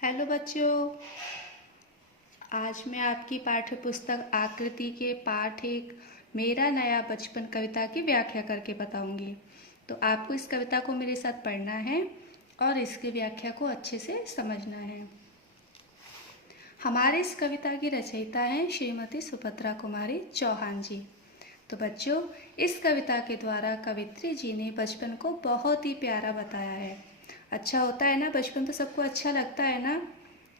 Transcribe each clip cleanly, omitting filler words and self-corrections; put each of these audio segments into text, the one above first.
Hello बच्चों। आज मैं आपकी पाठ्य पुस्तक आकृति के पाठ एक मेरा नया बचपन कविता की व्याख्या करके बताऊंगी। तो आपको इस कविता को मेरे साथ पढ़ना है और इसकी व्याख्या को अच्छे से समझना है। हमारे इस कविता की रचयिता हैं श्रीमती सुभद्रा कुमारी चौहान जी। तो बच्चों, इस कविता के द्वारा कवित्री जी ने बचपन को बहुत ही प्यारा बताया है। अच्छा होता है ना, बचपन तो सबको अच्छा लगता है ना।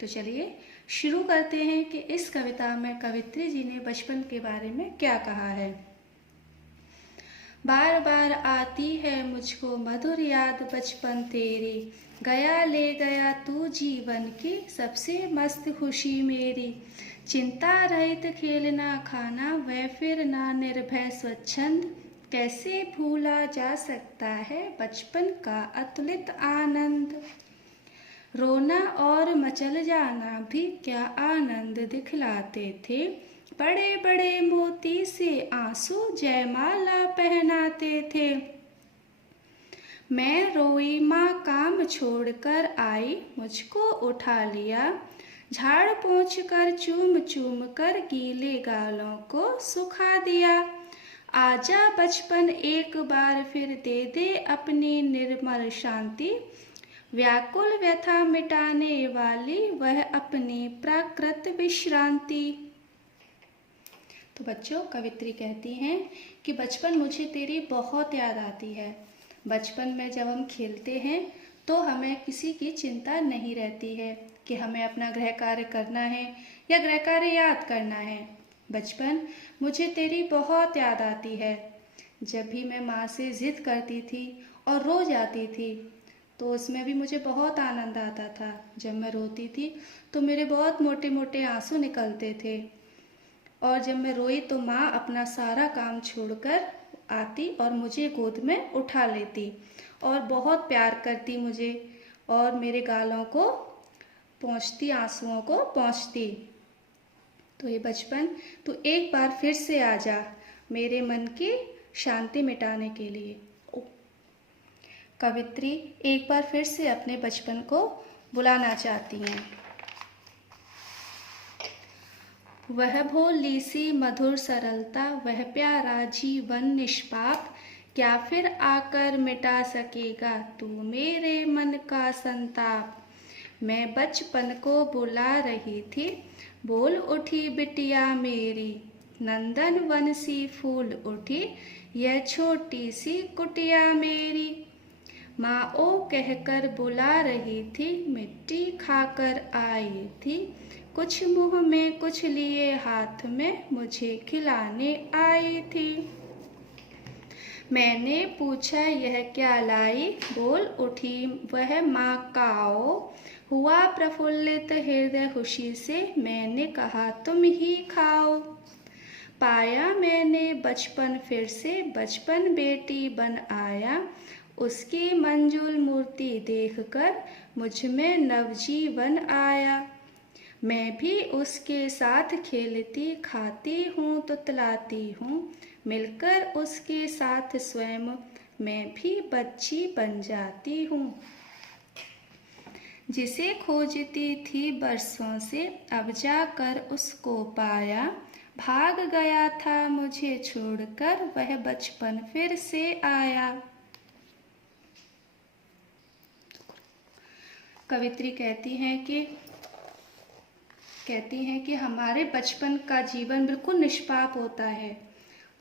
तो चलिए शुरू करते हैं कि इस कविता में कवित्री जी ने बचपन के बारे में क्या कहा है। बार बार आती है मुझको मधुर याद बचपन तेरी, गया ले गया तू जीवन की सबसे मस्त खुशी मेरी। चिंता रहित खेलना खाना वह फिर ना निर्भय स्वच्छंद, कैसे भूला जा सकता है बचपन का अतुलित आनंद। रोना और मचल जाना भी क्या आनंद दिखलाते थे, बड़े बड़े मोती से आंसू जयमाला पहनाते थे। मैं रोई माँ काम छोड़कर आई, मुझको उठा लिया, झाड़ पोंछ कर चूम चूम कर गीले गालों को सुखा दिया। आजा बचपन एक बार फिर दे दे अपनी निर्मल शांति, व्याकुल व्यथा मिटाने वाली वह अपनी प्राकृत विश्रांति। तो बच्चों, कवित्री कहती हैं कि बचपन मुझे तेरी बहुत याद आती है। बचपन में जब हम खेलते हैं तो हमें किसी की चिंता नहीं रहती है कि हमें अपना गृह कार्य करना है या गृह कार्य याद करना है। बचपन मुझे तेरी बहुत याद आती है। जब भी मैं माँ से जिद करती थी और रो जाती थी तो उसमें भी मुझे बहुत आनंद आता था। जब मैं रोती थी तो मेरे बहुत मोटे मोटे आंसू निकलते थे, और जब मैं रोई तो माँ अपना सारा काम छोड़कर आती और मुझे गोद में उठा लेती और बहुत प्यार करती मुझे और मेरे गालों को पोंछती, आंसुओं को पोंछती। तो ये बचपन, तू एक बार फिर से आ जा मेरे मन की शांति मिटाने के लिए। कवित्री एक बार फिर से अपने बचपन को बुलाना चाहती हैं। वह भोली सी मधुर सरलता, वह प्यारा जीवन निष्पाप, क्या फिर आकर मिटा सकेगा तू मेरे मन का संताप। मैं बचपन को बुला रही थी, बोल उठी बिटिया मेरी, नंदन वन सी फूल उठी यह छोटी सी कुटिया मेरी। माँ ओ कहकर बुला रही थी, मिट्टी खाकर आई थी, कुछ मुंह में कुछ लिए हाथ में मुझे खिलाने आई थी। मैंने पूछा यह क्या लाई, बोल उठी वह माँ काओ, हुआ प्रफुल्लित हृदय खुशी से, मैंने कहा तुम ही खाओ। पाया मैंने बचपन फिर से, बचपन बेटी बन आया, उसकी मंजुल मूर्ति देखकर मुझ में नवजीवन आया। मैं भी उसके साथ खेलती खाती हूँ तुतलाती हूँ, मिलकर उसके साथ स्वयं मैं भी बच्ची बन जाती हूँ। जिसे खोजती थी बरसों से अब जाकर उसको पाया, भाग गया था मुझे छोड़कर वह बचपन फिर से आया। कवित्री कहती हैं कि हमारे बचपन का जीवन बिल्कुल निष्पाप होता है।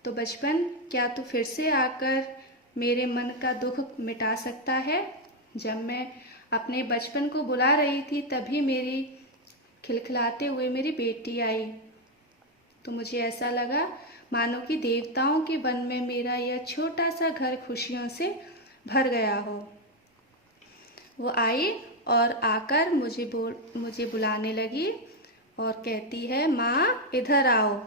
तो बचपन, क्या तू फिर से आकर मेरे मन का दुख मिटा सकता है। जब मैं अपने बचपन को बुला रही थी तभी मेरी खिलखिलाते हुए मेरी बेटी आई, तो मुझे ऐसा लगा मानो कि देवताओं के वन में मेरा यह छोटा सा घर खुशियों से भर गया हो। वो आई और आकर मुझे बुलाने लगी और कहती है, माँ इधर आओ।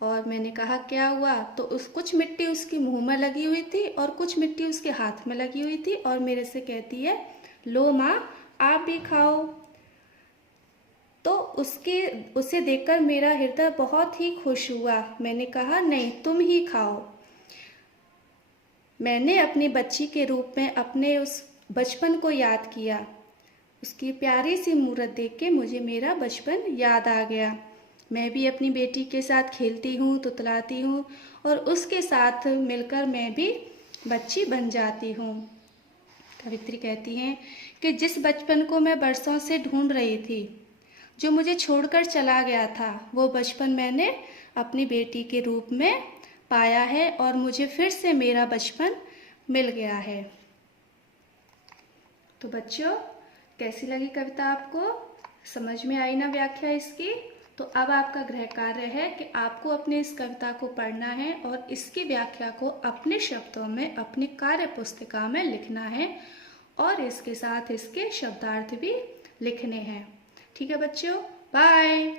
और मैंने कहा क्या हुआ, तो कुछ मिट्टी उसके मुंह में लगी हुई थी और कुछ मिट्टी उसके हाथ में लगी हुई थी, और मेरे से कहती है, लो माँ आप भी खाओ। तो उसे देखकर मेरा हृदय बहुत ही खुश हुआ। मैंने कहा नहीं, तुम ही खाओ। मैंने अपनी बच्ची के रूप में अपने उस बचपन को याद किया उसकी प्यारी सी मूरत देख के मुझे मेरा बचपन याद आ गया। मैं भी अपनी बेटी के साथ खेलती हूँ, तुतलाती हूँ और उसके साथ मिलकर मैं भी बच्ची बन जाती हूँ। कवित्री कहती हैं कि जिस बचपन को मैं बरसों से ढूंढ रही थी, जो मुझे छोड़कर चला गया था, वो बचपन मैंने अपनी बेटी के रूप में पाया है और मुझे फिर से मेरा बचपन मिल गया है। तो बच्चों, कैसी लगी कविता आपको? समझ में आई ना व्याख्या इसकी? तो अब आपका गृह कार्य है कि आपको अपने इस कविता को पढ़ना है और इसकी व्याख्या को अपने शब्दों में अपनी कार्य पुस्तिका में लिखना है और इसके साथ इसके शब्दार्थ भी लिखने हैं। ठीक है बच्चों, बाय।